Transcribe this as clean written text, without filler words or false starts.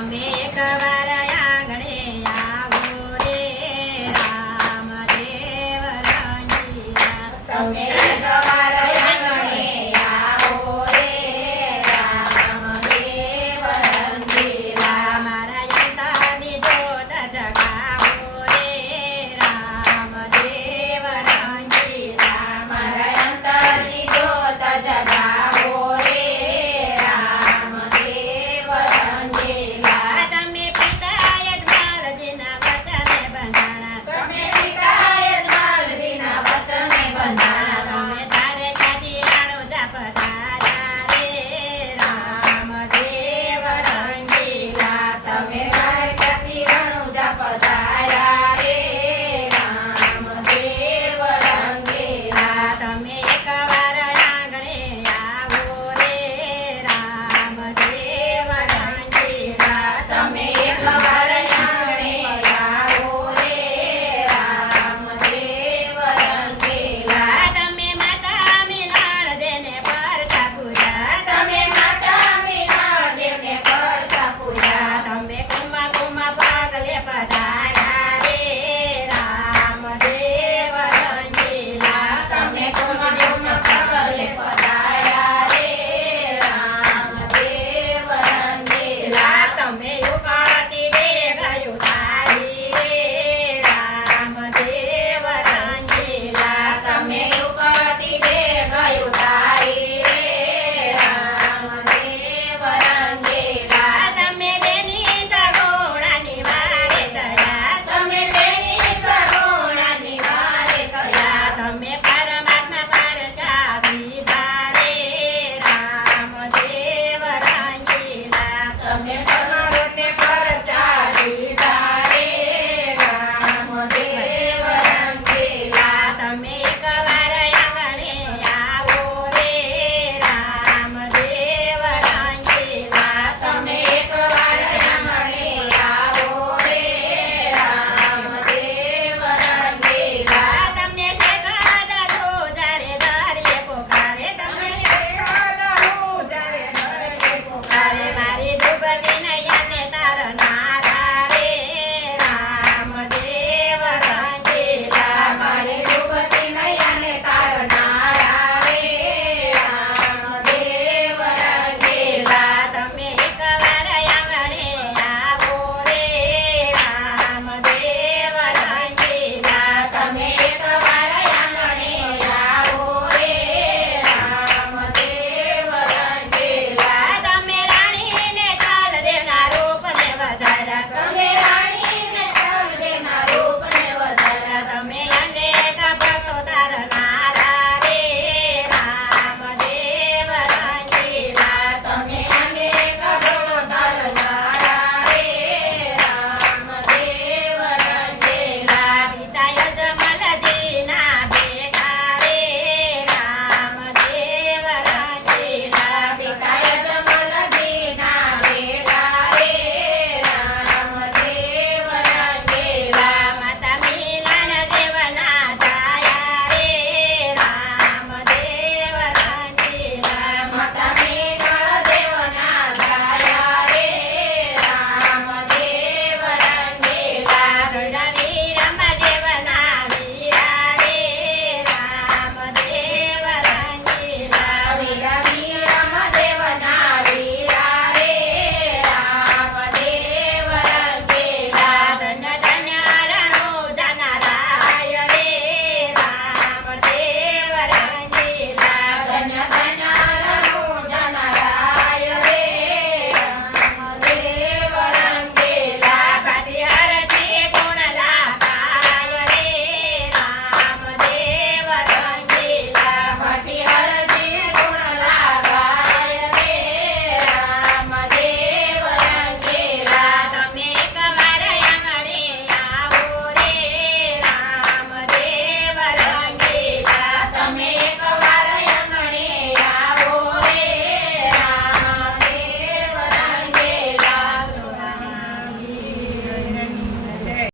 તમે એકવાર આંગણે આવો રે રામદેવ રંગીલા તમે એકવાર આંગણે આવો રે રામદેવ રંગીલા મારા અંતરની જ્યોત જગાવો રે રામદેવ રંગીલા મારા અંતરની જ્યોત જગાવો રે રામદેવ રંગીલા તમે પિતા યજમાલજીના વચને બંધાણા તમે પિતા યજમાલજીના વચને બંધાણા તમે તારે ક્યાંથી રાણો જાપધાર્યા રે રામદેવ રંગીલા તમે રાયકાથી રણુજા પધાર્યા રે રામદેવ રંગીલા તમે એકવાર આંગણે આવો રે રામદેવ રંગીલા તમે એકવાર આંગણે આવો રે રામદેવ રંગીલા તમે માતા મિલાણ દેને પરચા પૂજા તમે માતા મીનાળ દેવને પરસા પૂજા તમે કુમા કુમા પાગલે પધાર્યા રે રામદેવ રંગીલા તમે કુમા કુમા પગલે પધાર્યા રે રામદેવ રંગીલા તમે યુગાતી રે ગયું તારી રે રામદેવ રંગીલા તમે યુગતી ડે ગયું તારી રે રામદેવ રંગીલા તમે બેની સગોણાની વારે ચડ્યા તમે તેની સગુણાની વારે ગયા તમે પરમાત્મા પરચા દીધા રે રામદેવ રંગીલા તમે પરમાત્માને પરચા દીધા રે રામદેવ રંગીલા તમે એકવાર આંગણે આવો રે રામદેવ રંગીલા તમે એકવાર આંગણે આવો રે રામદેવ રંગીલા તમને શેકાદા જો જ્યારે દરિયે પોકારે તમે તમે શેકાદા જ્યારે ઘરે પોકારે